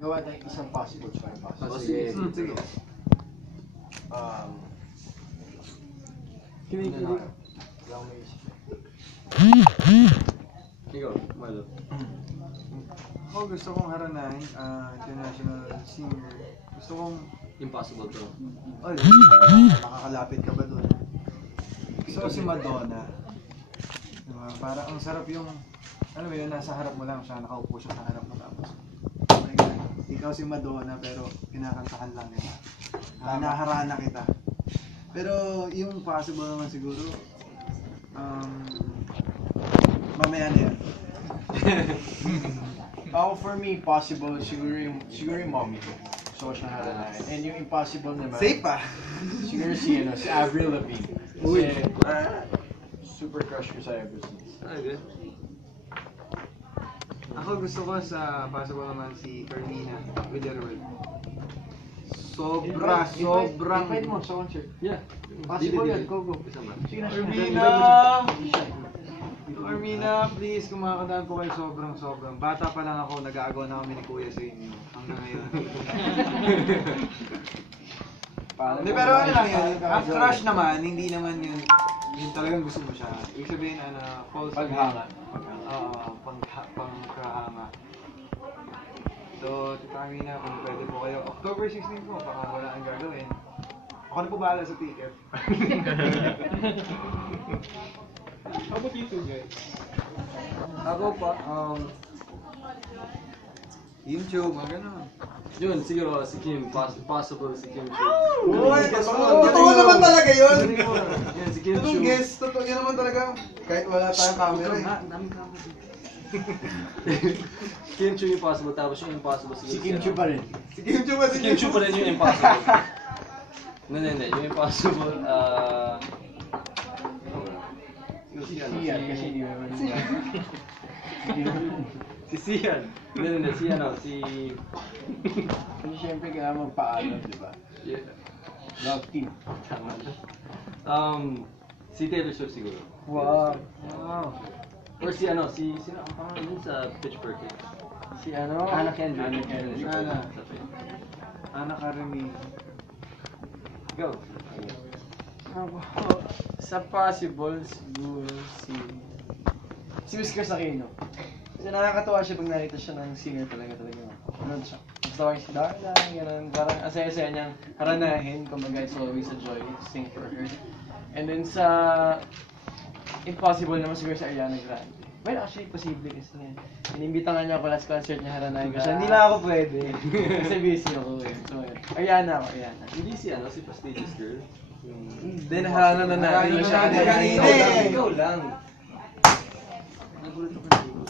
Gawa tayong isang possible tsaka impossible. Sige. Sige. Kinikilig. Wala akong maisip. Ikaw, Marlo. Ako gusto kong haranahin, international singer. Gusto kong, Impossible to. oh, nakakalapit ka ba doon? Gusto ko si Madonna. Diba? Para ang sarap yung, ano ba yun, nasa harap mo lang siya, nakaupo siya sa harap mo tapos. Oh my God, ikaw si Madonna pero kinakantahan lang nila. Naharana kita. Pero yung possible naman siguro, mamaya na yan. For me, possible, siguro yung mommy ko. So, siya haranahin. And yung impossible naman, Safe pa! siguro si Avril Lavigne. Uy. Kasi, super crush ko sa ever since. Good. Ako gusto ko sa possible naman si Carmina Villarreal. Sobrang... Invite mo sa concert. Yeah. Possible yan, go. Isama. Sige na, Carmina, please, kumakandaan po kayo sobrang. Bata pa lang ako, nag-aagaw na kami ni Kuya sa inyo. Hanggang ngayon. Hindi, pero ano lang yun, ang crush naman, hindi naman yun, yung talagang gusto mo siya. Ibig sabihin, false. Paghanga. Oo, pangkahanga. So, Carmina, kung pwede po kayo, October 16 po, baka wala ang gagawin. Ako na po bahala sa ticket. How about you two guys? Ako pa, YouTube, mga ganun. Yun, siguro si Kim. Possible si Kim Chu. Uy, totoo naman talaga yun! Yan, si Kim Chu. Totoong guess, totoo yun naman talaga. Kahit wala tayong camera eh. Daming camera. Kim Chu yung possible, tapos yung impossible siguro Si Kim Chu pa rin. Si Kim Chu ba? Si Kim Chu pa rin yung impossible. Hindi. Yung impossible, Si Sian, kasi hindi mo naman siya. si Sian. Hindi, si Kasi syempre kailangan magpaalam, di ba? Yeah. Love team. Tama na. Si Taylor Swift siguro. Wow. Or sino ang pangalan dun sa Pitch Perfect? Si Anna Kendrick. Ana Karami. Go. Sa possible, siguro si Whisker Sakino. Kasi nakakatawa siya pag nakita siya ng singer talaga. Ano siya? Gusto ko si Darla, gano'n. Parang asaya-asaya niyang haranahin. Kumbaga, it's always a joy to sing for her. And then sa impossible naman siguro sa Ariana Grande. Well, actually, posible kasi nga. Inimbita nga niya ako last concert niya, haranahin ko siya. Hindi lang ako pwede. Kasi busy ako eh. So, Ariana. Hindi si Prestigious Girl. Hindi, naharana na natin siya. Ikaw Ikaw lang. Nagulat ako.